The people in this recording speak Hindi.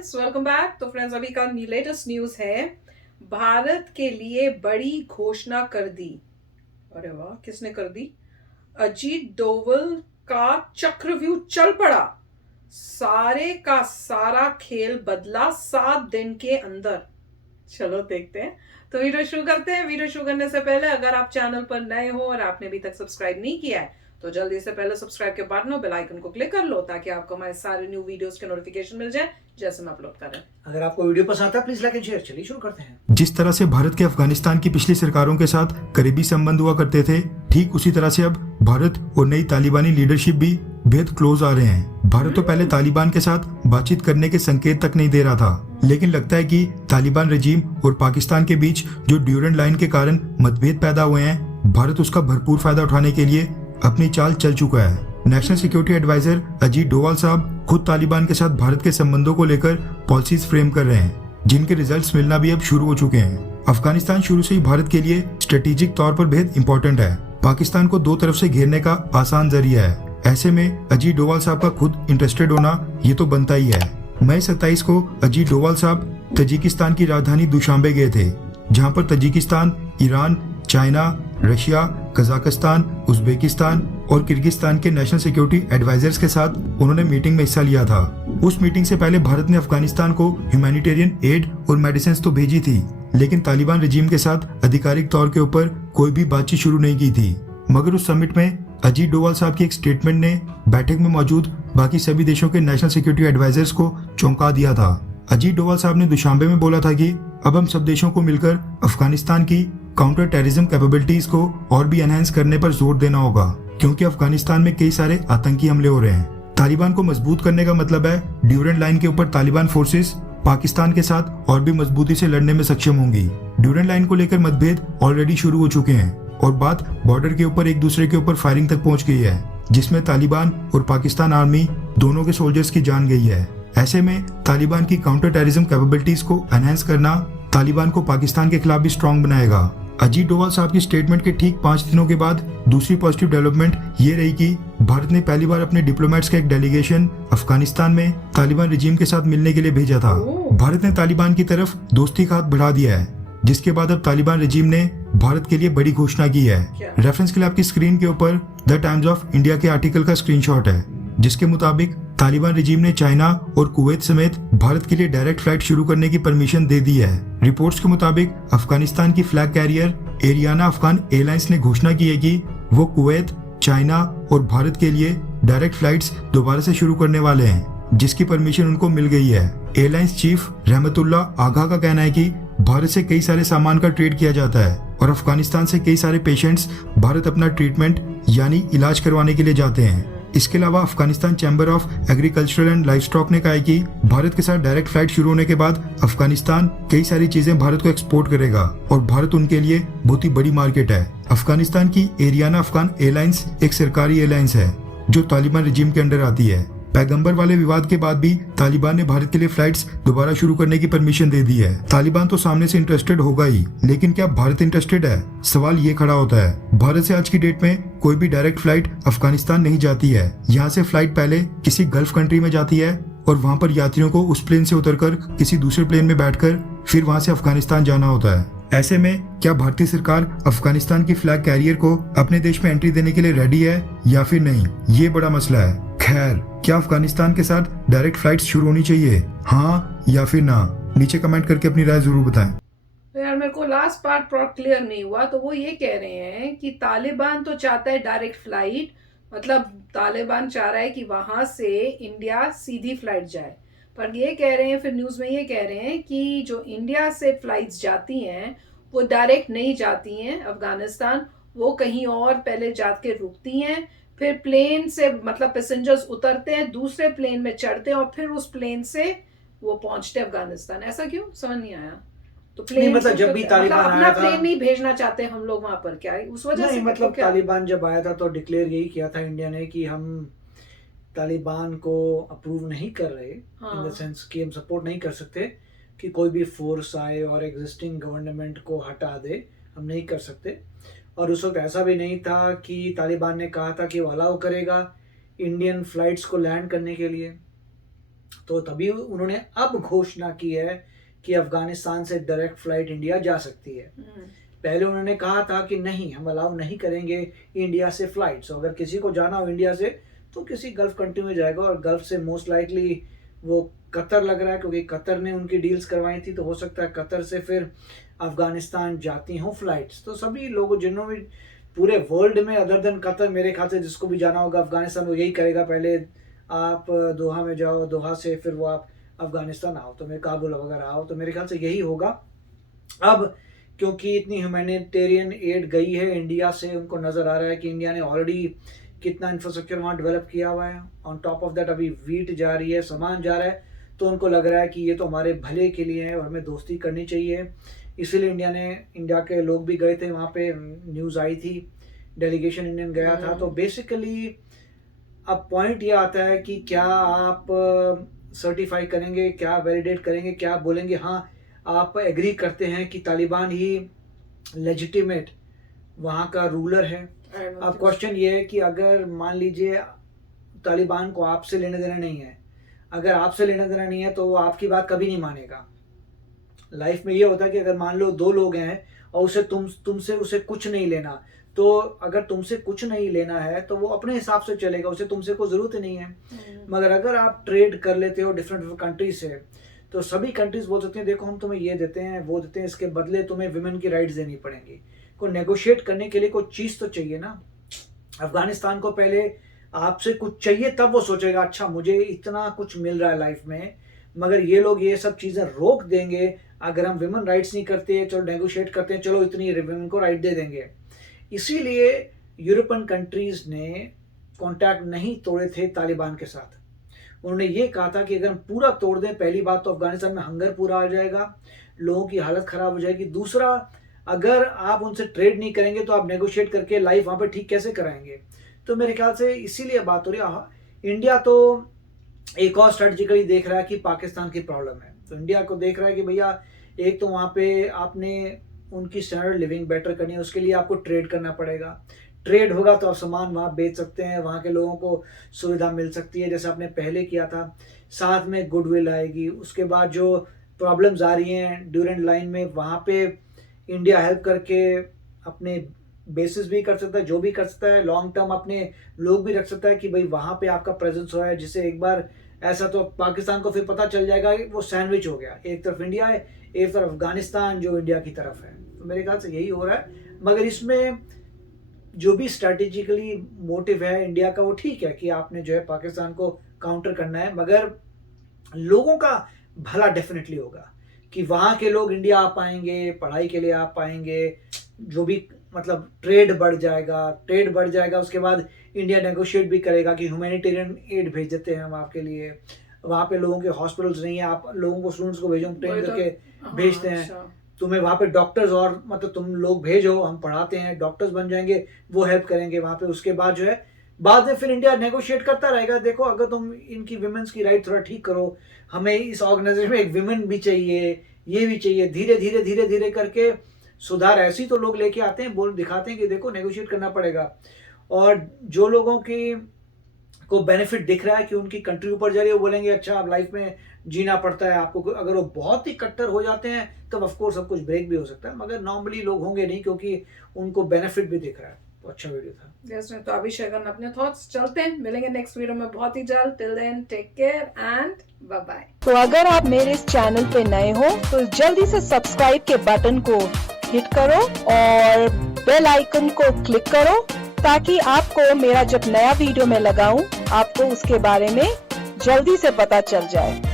Friends, welcome back. तो फ्रेंड्स, अभी का लेटेस्ट न्यूज है, भारत के लिए बड़ी घोषणा कर दी। अरे वाह, किसने कर दी? अजीत डोवल का चक्रव्यूह चल पड़ा। सारे का सारा खेल बदला 7 दिन के अंदर। चलो देखते हैं। तो वीडियो शुरू करते हैं। वीडियो शुरू करने से पहले अगर आप चैनल पर नए हो और आपने अभी तक सब्सक्राइब नहीं किया है तो जल्दी से पहले सब्सक्राइब के बटन और बेल आइकन को क्लिक कर लो ताकि आपको हमारे सारे न्यू वीडियोस के नोटिफिकेशन मिल जाए जैसे हम अपलोड करें। अगर आपको वीडियो पसंद आता है प्लीज लाइक एंड शेयर। चलिए शुरू करते हैं। जिस तरह से भारत के अफगानिस्तान की पिछली सरकारों के साथ करीबी संबंध हुआ करते थे, ठीक उसी तरह से अब भारत और नई तालिबानी लीडरशिप भी बेहद क्लोज आ रहे हैं। भारत तो पहले तालिबान के साथ बातचीत करने के संकेत तक नहीं दे रहा था, लेकिन लगता है कि तालिबान रजीम और पाकिस्तान के बीच जो ड्यूरेंट लाइन के कारण मतभेद पैदा हुए हैं, भारत उसका भरपूर फायदा उठाने के लिए अपनी चाल चल चुका है। National security adviser Ajit Doval साहब खुद तालिबान के साथ भारत के संबंधों को लेकर पॉलिसीज फ्रेम कर रहे हैं, जिनके रिजल्ट्स मिलना भी अब शुरू हो चुके हैं। अफगानिस्तान शुरू से ही भारत के लिए स्ट्रेटेजिक तौर पर बेहद इंपॉर्टेंट है। पाकिस्तान को दो तरफ से घेरने का आसान जरिया है। ऐसे में अजीत डोवाल साहब का खुद इंटरेस्टेड होना ये तो बनता ही है। मई 27 को अजीत डोवाल साहब तजिकिस्तान की राजधानी दुशांबे गए थे, जहां पर Tajikistan, Iran, China, Russia, Kazakhstan, Uzbekistan और किर्गिस्तान के नेशनल सिक्योरिटी एडवाइजर्स के साथ उन्होंने मीटिंग में हिस्सा लिया था। उस मीटिंग से पहले भारत ने अफगानिस्तान को ह्यूमैनिटेरियन एड और मेडिसिन तो भेजी थी, लेकिन तालिबान रजीम के साथ आधिकारिक तौर के ऊपर कोई भी बातचीत शुरू नहीं की थी। मगर उस समिट में अजीत डोवाल साहब की एक स्टेटमेंट ने बैठक में मौजूद बाकी सभी देशों के नेशनल सिक्योरिटी एडवाइजर्स को चौंका दिया था। अजीत डोवाल साहब ने दुशांबे में बोला था कि अब हम सब देशों को मिलकर अफगानिस्तान की काउंटर टेररिज्म कैपेबिलिटीज को और भी एनहांस करने पर जोर देना होगा, क्योंकि अफगानिस्तान में कई सारे आतंकी हमले हो रहे हैं। तालिबान को मजबूत करने का मतलब है ड्यूरेंट लाइन के ऊपर तालिबान फोर्सेस पाकिस्तान के साथ और भी मजबूती से लड़ने में सक्षम होंगी। ड्यूरेंट लाइन को लेकर मतभेद ऑलरेडी शुरू हो चुके हैं और बात बॉर्डर के ऊपर एक दूसरे के ऊपर फायरिंग तक पहुंच गई है, जिसमें तालिबान और पाकिस्तान आर्मी दोनों के सोल्जर्स की जान गई है। ऐसे में तालिबान की काउंटर टेररिज्म कैपेबिलिटीज को एनहांस करना तालिबान को पाकिस्तान के खिलाफ भी स्ट्रांग बनाएगा। अजीत डोवाल साहब की स्टेटमेंट के ठीक 5 दिनों के बाद दूसरी पॉजिटिव डेवलपमेंट ये रही कि भारत ने पहली बार अपने डिप्लोमेट्स का एक डेलीगेशन अफगानिस्तान में तालिबान रजीम के साथ मिलने के लिए भेजा था। भारत ने तालिबान की तरफ दोस्ती का हाथ बढ़ा दिया है, जिसके बाद अब तालिबान रजीम ने भारत के लिए बड़ी घोषणा की है। रेफरेंस के लिए आपकी स्क्रीन के ऊपर द टाइम्स ऑफ इंडिया के आर्टिकल का स्क्रीनशॉट है, जिसके मुताबिक तालिबान रजीम ने चाइना और कुवैत समेत भारत के लिए डायरेक्ट फ्लाइट शुरू करने की परमिशन दे दी है। रिपोर्ट्स के मुताबिक अफगानिस्तान की flag carrier Ariana Afghan airlines ने घोषणा की है कि वो कुवैत, चाइना और भारत के लिए डायरेक्ट फ्लाइट्स दोबारा से शुरू करने वाले हैं, जिसकी परमिशन उनको मिल गई है। एयरलाइंस चीफ रहमतुल्लाह आगा का कहना है कि भारत से कई सारे सामान का ट्रेड किया जाता है और अफगानिस्तान से कई सारे पेशेंट्स भारत अपना ट्रीटमेंट यानी इलाज करवाने के लिए जाते हैं। इसके अलावा Afghanistan chamber of agricultural and life stock ने कहा है कि भारत के साथ डायरेक्ट फ्लाइट शुरू होने के बाद अफगानिस्तान कई सारी चीजें भारत को एक्सपोर्ट करेगा और भारत उनके लिए बहुत ही बड़ी मार्केट है। अफगानिस्तान की एरियाना अफगान एयरलाइंस एक सरकारी एयरलाइंस है जो तालिबान रजीम के अंडर आती है। पैगंबर वाले विवाद के बाद भी तालिबान ने भारत के लिए फ्लाइट्स दोबारा शुरू करने की परमिशन दे दी है। तालिबान तो सामने से इंटरेस्टेड होगा ही, लेकिन क्या भारत इंटरेस्टेड है? सवाल ये खड़ा होता है। भारत से आज की डेट में कोई भी डायरेक्ट फ्लाइट अफगानिस्तान नहीं जाती है। यहाँ से फ्लाइट पहले किसी गल्फ कंट्री में जाती है और वहाँ पर यात्रियों को उस प्लेन से उतरकर किसी दूसरे प्लेन में बैठकर फिर वहाँ से अफगानिस्तान जाना होता है। ऐसे में क्या भारतीय सरकार अफगानिस्तान की फ्लैग कैरियर को अपने देश में एंट्री देने के लिए रेडी है या फिर नहीं, ये बड़ा मसला है। खैर, क्या अफगानिस्तान के साथ डायरेक्ट फ्लाइट्स शुरू होनी चाहिए, हाँ या फिर ना? नीचे कमेंट करके अपनी राय जरूर बताएं। तो यार, मेरे को लास्ट पार्ट क्लियर नहीं हुआ। तो वो ये कह रहे हैं कि तालिबान तो चाहता है डायरेक्ट फ्लाइट, मतलब तालिबान चाह रहा है कि वहां से इंडिया सीधी फ्लाइट जाए, पर ये कह रहे हैं, फिर न्यूज में ये कह रहे हैं कि जो इंडिया से फ्लाइट्स जाती हैं वो डायरेक्ट नहीं जाती हैं अफगानिस्तान, वो कहीं और पहले जाके रुकती हैं, फिर प्लेन से मतलब पैसेंजर्स उतरते हैं, दूसरे प्लेन में चढ़ते हैं और फिर उस प्लेन से वो पहुंचते हैं अफगानिस्तान। ऐसा क्यों, समझ नहीं आया। तो प्लेन मतलब जब भी तालिबान अपना आया था, प्लेन नहीं भेजना चाहते हम लोग वहां पर, क्या उस वजह से? मतलब तालिबान जब आया था तो डिक्लेयर यही किया था इंडिया ने कि हम तालिबान को अप्रूव नहीं कर रहे, इन द सेंस कि हम सपोर्ट नहीं कर सकते कि कोई भी फोर्स आए और एग्जिस्टिंग गवर्नमेंट को हटा दे, हम नहीं कर सकते। और उस वक्त ऐसा भी नहीं था कि तालिबान ने कहा था कि वो अलाउ करेगा इंडियन फ्लाइट्स को लैंड करने के लिए। तो तभी उन्होंने अब घोषणा की है कि अफगानिस्तान से डायरेक्ट फ्लाइट इंडिया जा सकती है। पहले उन्होंने कहा था कि नहीं, हम अलाउ नहीं करेंगे इंडिया से फ्लाइट्स, अगर किसी को जाना हो इंडिया से तो किसी गल्फ कंट्री में जाएगा, और गल्फ से मोस्ट लाइकली वो कतर लग रहा है, क्योंकि कतर ने उनकी डील्स करवाई थी, तो हो सकता है कतर से फिर अफगानिस्तान जाती हों फ्लाइट्स। तो सभी लोगों जिन्होंने भी पूरे वर्ल्ड में अदर देन कतर, मेरे ख्याल से जिसको भी जाना होगा अफगानिस्तान वो यही करेगा, पहले आप दोहा में जाओ, दोहा से फिर वो आप अफगानिस्तान आओ, तो मेरे काबुल वगैरह आओ, तो मेरे ख्याल से यही होगा। अब क्योंकि इतनी ह्यूमैनिटेरियन एड गई है इंडिया से, उनको नज़र आ रहा है कि इंडिया ने ऑलरेडी कितना इंफ्रास्ट्रक्चर वहाँ डेवलप किया हुआ है, ऑन टॉप ऑफ दैट अभी वीट जा रही है, सामान जा रहा है, तो उनको लग रहा है कि ये तो हमारे भले के लिए है और हमें दोस्ती करनी चाहिए। इसीलिए इंडिया के लोग भी गए थे वहाँ पे, न्यूज़ आई थी, डेलीगेशन इंडियन गया था। तो बेसिकली अब पॉइंट ये आता है कि क्या आप सर्टिफाई करेंगे, क्या वैलिडेट करेंगे, क्या बोलेंगे हाँ आप एग्री करते हैं कि तालिबान ही लेजिटिमेट वहाँ का रूलर है। अब क्वेश्चन ये है कि अगर मान लीजिए तालिबान को आपसे लेना देना नहीं है, अगर आपसे लेना देना नहीं है तो वो आपकी बात कभी नहीं मानेगा। लाइफ में ये होता है कि अगर मान लो दो लोग हैं और उसे तुमसे उसे कुछ नहीं लेना, तो अगर तुमसे कुछ नहीं लेना है तो वो अपने हिसाब से चलेगा, उसे तुमसे कोई ज़रूरत ही नहीं है। मगर अगर आप ट्रेड कर लेते हो डिफरेंट कंट्री से, तो सभी कंट्रीज बोल सकती हैं देखो हम तुम्हें ये देते हैं वो देते हैं, इसके बदले तुम्हें विमेन की राइट्स देनी पड़ेंगी। को नेगोशिएट करने के लिए कोई चीज़ तो चाहिए ना। अफगानिस्तान को पहले आपसे कुछ चाहिए तब वो सोचेगा अच्छा मुझे इतना कुछ मिल रहा है लाइफ में, मगर ये लोग ये सब चीज़ें रोक देंगे अगर हम विमेन राइट्स नहीं करते, चलो नेगोशिएट करते हैं, चलो इतनी विमेन को राइट दे देंगे। इसीलिए यूरोपियन कंट्रीज़ ने कॉन्टैक्ट नहीं तोड़े थे तालिबान के साथ। उन्होंने ये कहा था कि अगर हम पूरा तोड़ दें, पहली बात तो अफगानिस्तान में हंगर पूरा आ जाएगा, लोगों की हालत ख़राब हो जाएगी। दूसरा, अगर आप उनसे ट्रेड नहीं करेंगे तो आप नेगोशिएट करके लाइफ वहाँ पे ठीक कैसे कराएंगे। तो मेरे ख्याल से इसीलिए बात हो रही है। इंडिया तो एक और स्ट्रेटजिकली देख रहा है कि पाकिस्तान की प्रॉब्लम है, तो इंडिया को देख रहा है कि भैया एक तो वहाँ पे आपने उनकी स्टैंडर्ड लिविंग बेटर करनी है, उसके लिए आपको ट्रेड करना पड़ेगा। ट्रेड होगा तो आप सामान वहाँ बेच सकते हैं, वहाँ के लोगों को सुविधा मिल सकती है जैसे आपने पहले किया था। साथ में गुडविल आएगी। उसके बाद जो प्रॉब्लम्स आ रही हैं ड्यूरेंट लाइन में, वहाँ पे इंडिया हेल्प करके अपने बेसिस भी कर सकता है, जो भी कर सकता है, लॉन्ग टर्म अपने लोग भी रख सकता है कि भाई वहाँ पे आपका प्रेजेंस हो है, जिससे एक बार ऐसा तो पाकिस्तान को फिर पता चल जाएगा कि वो सैंडविच हो गया, एक तरफ इंडिया है एक तरफ अफगानिस्तान जो इंडिया की तरफ है। तो मेरे ख्याल से यही हो रहा है। मगर इसमें जो भी स्ट्रैटेजिकली मोटिव है इंडिया का वो ठीक है कि आपने जो है पाकिस्तान को काउंटर करना है, मगर लोगों का भला डेफिनेटली होगा कि वहाँ के लोग इंडिया आ पाएंगे, पढ़ाई के लिए आ पाएंगे, जो भी मतलब ट्रेड बढ़ जाएगा। उसके बाद इंडिया नेगोशिएट भी करेगा कि ह्यूमैनिटेरियन एड भेज देते हैं हम आपके लिए, वहाँ पे लोगों के हॉस्पिटल्स नहीं है, आप लोगों को स्टूडेंट्स को भेजो, ट्रेन करके भेजते हैं। तुम्हें वहाँ पे डॉक्टर्स और मतलब तुम लोग भेजो, हम पढ़ाते हैं, डॉक्टर्स बन जाएंगे, वो हेल्प करेंगे वहाँ पे। उसके बाद जो है बाद में फिर इंडिया नेगोशिएट करता रहेगा, देखो अगर तुम इनकी विमेंस की राइट थोड़ा ठीक करो, हमें इस ऑर्गेनाइजेशन में एक विमेन भी चाहिए, ये भी चाहिए, धीरे धीरे करके सुधार ऐसी तो लोग लेके आते हैं, बोल दिखाते हैं कि देखो नेगोशिएट करना पड़ेगा। और जो लोगों की को बेनिफिट दिख रहा है कि उनकी कंट्री ऊपर जा रही है, वो बोलेंगे अच्छा अब लाइफ में जीना पड़ता है आपको। अगर वो बहुत ही कट्टर हो जाते हैं तब ऑफ कोर्स सब कुछ ब्रेक भी हो सकता है, मगर नॉर्मली लोग होंगे नहीं क्योंकि उनको बेनिफिट भी दिख रहा है। तो अच्छा वीडियो था। यस, तो अभी शेयर करना अपने थॉट्स। चलते हैं, मिलेंगे नेक्स्ट वीडियो में बहुत ही जल्द। Till then take care and bye bye. तो अगर आप मेरे इस चैनल पे नए हो तो जल्दी से सब्सक्राइब के बटन को हिट करो और बेल आइकन को क्लिक करो ताकि आपको मेरा जब नया वीडियो मैं लगाऊं आपको उसके बारे में जल्दी से पता चल जाए।